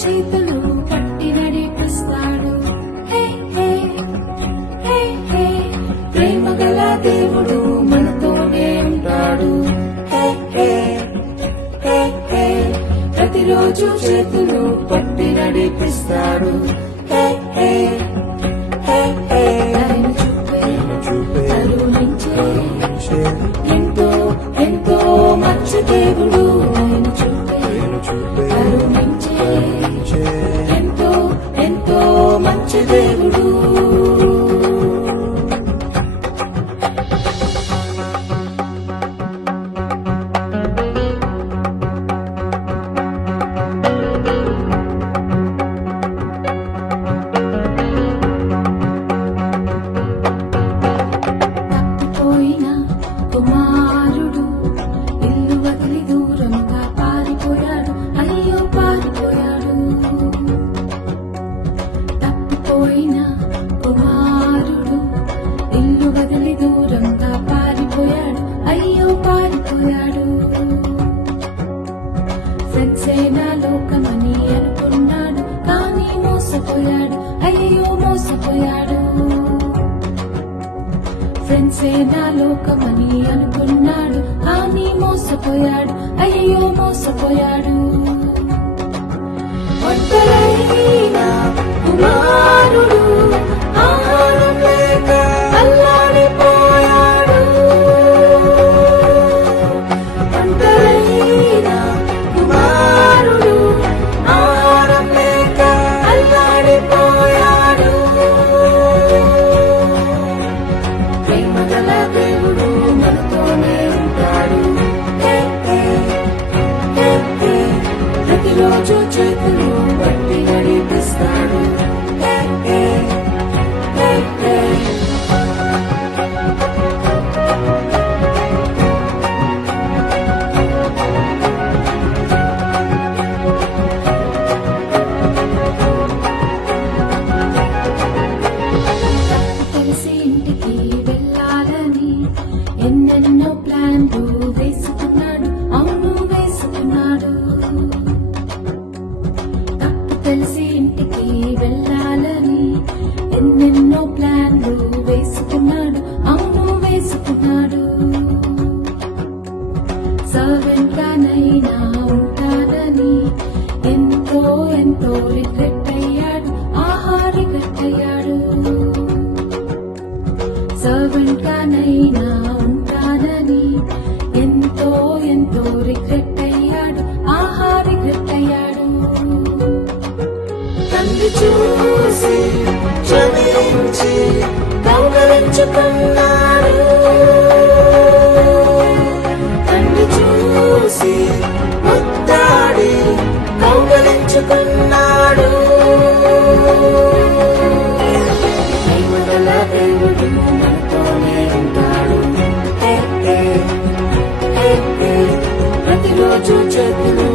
చేతులు పట్టి నడిపిస్తాడు. హే హే హే హే ప్రేమ గల దేవుడు మనతోనే ఉంటాడు. హే హే హే హే ప్రతిరోజు చేతులు పట్టి నడిపిస్తాడు. హే హే హే హే దయను చూపే కరుణించే ఎంతో ఎంతో మంచి దేవుడు. దయను చూపే కరుణించే ఎంతో ఎంతో మంచి దేవుడు. తప్పిపోయిన కుమారుడు ఇల్లు వదిలి దూరంగా పారిపోయాడు. అయ్యో పారిపోయాడు. తప్పిపోయిన కుమారుడు ఇల్లు వదిలి దూరంగా పారిపోయాడు. అయ్యో పారిపోయాడు. ఫ్రెండ్సే నా లోకమని అనుకున్నాడు, కానీ మోసపోయాడు. అయ్యో మోసపోయాడు. ఫ్రెండ్సే నా లోకమని అనుకున్నాడు, కానీ మోసపోయాడు. అయ్యో మోసపోయాడు. ఒంటరైన కుమారుడు ఆహారం లేక అల్లాడిపోయాడు. ఒంటరైన కుమారుడు ఆహారం లేక అల్లాడిపోయాడు. ప్రేమ గల దేవుడు మనతోనే ఉంటాడు. హే హే హే హే ప్రతిరోజు చేతులు పట్టి నడిపిస్తాడు. హే హే హే హే తెలిసి ఇంటికి వెళ్ళాలని ఎన్నెన్నో ప్లాన్లు వేసుకున్నాడు. అవును వేసుకున్నాడు. తప్పు తెలిసి ఇంటికి వెళ్ళాలని ఎన్నెన్నో ప్లాన్లు వేసుకున్నాడు. అవును వేసుకున్నాడు. సర్వెంట్ గానైనా ఉంటానని ఎంతో ఎంతో రిగ్రెట్ అయ్యాడు. ఆహా రిగ్రెట్ అయ్యాడు. సర్వెంట్ గానైనా ఉంటానని ఎంతో ఎంతో రిగ్రెట్ అయ్యాడు. ఆహా రిగ్రెట్ అయ్యాడు. తండ్రి చూసి క్షమించి కౌగలించుకున్నాడు. తండ్రి చూసి ముద్దాడి కౌగలించుకున్నాడు. ప్రేమగల దేవుడు మనతోనే ఉంటాడు. హే హే హే హే ప్రతిరోజు చేతులు